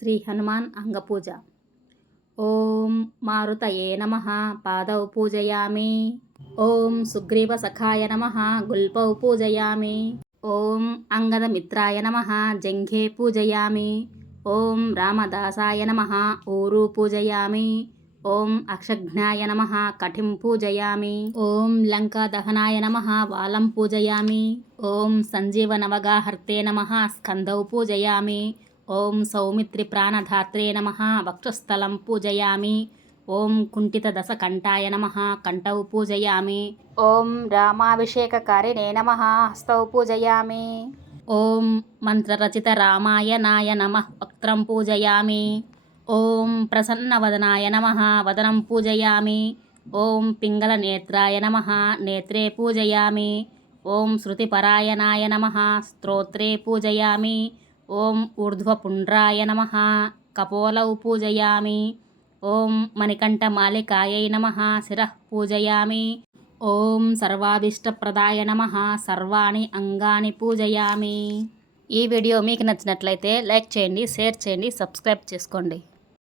శ్రీ హనుమాన్ అంగపూజ. ఓం మారుతయే నమ పాదౌ పూజయామి. ఓం సుగ్రీవ సఖాయ నమ గుల్పౌ పూజయామి. ఓం అంగదమిత్రాయ నమ జంఘే పూజయామి. ఓం రామదాసాయ నమ ఊరు పూజయామి. ఓం అక్షఘ్నాయ నమ కఠిం పూజయామి. ఓం లంకాదహనాయ నమ వాలం పూజయామి. ఓం సంజీవనవగాహర్తే నమ స్కందౌ పూజయామి. ఓం సౌమిత్రి ప్రాణధాత్రే నమ వక్షస్థలం పూజయామి. ఓం కుంఠితదశకంఠాయ నమ కంఠౌ పూజయామి. ఓం రామాభిషేకకారిణే నమ హస్తౌ పూజయామి. ఓం మంత్రరచిత రామాయణాయ నమ వక్త్రం పూజయామి. ఓం ప్రసన్నవదనాయ నమ వదనం పూజయామి. ఓం పింగళనేత్రాయ నమ నేత్రే పూజయామి. ఓం శృతిపరాయణాయ నమ స్తోత్రే పూజయామి. ఓం ఊర్ధ్వపుండ్రాయ నమ. కపోలౌ పూజయామి. ఓం మణికంఠమాలికాయై నమ. శిర పూజయామి. ఓం సర్వాభీష్టప్రదాయ నమ. సర్వాణి అంగాని పూజయామి. ఈ వీడియో మీకు నచ్చినట్లయితే లైక్ చేయండి షేర్ చేయండి సబ్స్క్రైబ్ చేసుకోండి.